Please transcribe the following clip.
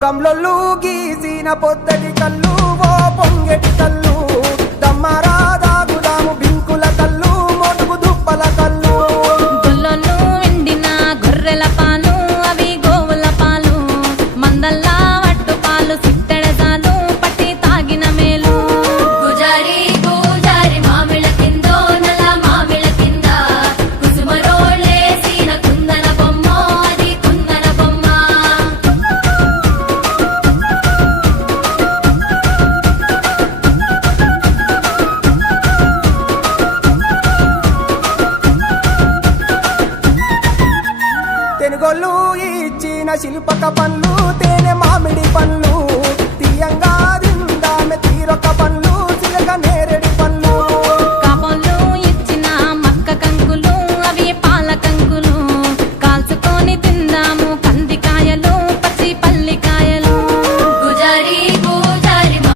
కమ్లొల్లు గీసిన పొద్దటి కళ్ళు ఓ పొంగెటి కళ్ళు దమ్మరా దాగుదాము బింకుల కళ్ళు మొడుగు దుప్పల కళ్ళు గొల్లొల్లు ఎండిన గొర్రెల పాలు అవి గోవుల పాలు మందల్లా వట్టు పాలు సిట్టెడజాలు పట్టి తాగిన మేలు గుజారి గుజారి మామిళ్ళ కిందో నల మామిళ్ళ కింద కుసుమరోళ్ళేసిన కుందన బొమ్మ అది కుందన బొమ్మ తెనుగొల్లు ఇచ్చిన శిల్పక